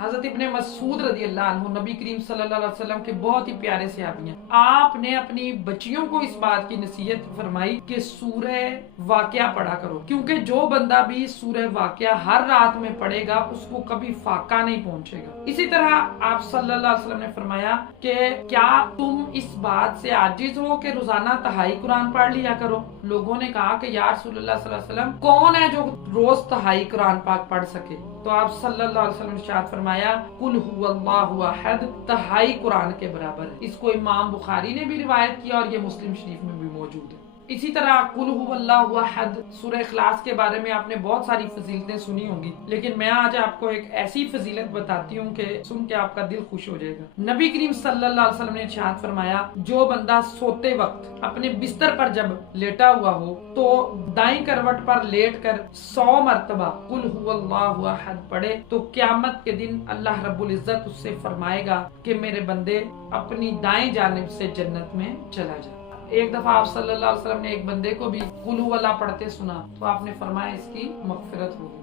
حضرت ابن مسعود رضی اللہ عنہ نبی کریم صلی اللہ علیہ وسلم کے بہت ہی پیارے صحابی ہیں، آپ نے اپنی بچیوں کو اس بات کی نصیحت فرمائی کہ سورہ واقعہ پڑھا کرو، کیونکہ جو بندہ بھی سورہ واقعہ ہر رات میں پڑھے گا اس کو کبھی فاقہ نہیں پہنچے گا۔ اسی طرح آپ صلی اللہ علیہ وسلم نے فرمایا کہ کیا تم اس بات سے عاجز ہو کہ روزانہ تہائی قرآن پڑھ لیا کرو؟ لوگوں نے کہا کہ یا رسول اللہ صلی اللہ علیہ وسلم کون ہے جو روز تہائی قرآن پاک پڑھ سکے؟ تو آپ صلی اللہ علیہ وسلم نے ارشاد فرمایا قل هو اللہ احد تہائی قرآن کے برابر ہے۔ اس کو امام بخاری نے بھی روایت کیا اور یہ مسلم شریف میں بھی موجود ہے۔ اسی طرح قل هو اللہ احد سورہ اخلاص کے بارے میں آپ نے بہت ساری فضیلتیں سنی ہوں گی، لیکن میں آج آپ کو ایک ایسی فضیلت بتاتی ہوں کہ سن کے آپ کا دل خوش ہو جائے گا۔ نبی کریم صلی اللہ علیہ وسلم نے ارشاد فرمایا جو بندہ سوتے وقت اپنے بستر پر جب لیٹا ہوا ہو تو دائیں کروٹ پر لیٹ کر 100 مرتبہ قل هو اللہ احد پڑھے تو قیامت کے دن اللہ رب العزت اس سے فرمائے گا کہ میرے بندے اپنی دائیں جانب سے جنت میں چلا جا۔ ایک دفعہ آپ صلی اللہ علیہ وسلم نے ایک بندے کو بھی قل هو اللہ پڑھتے سنا تو آپ نے فرمایا اس کی مغفرت ہوگی۔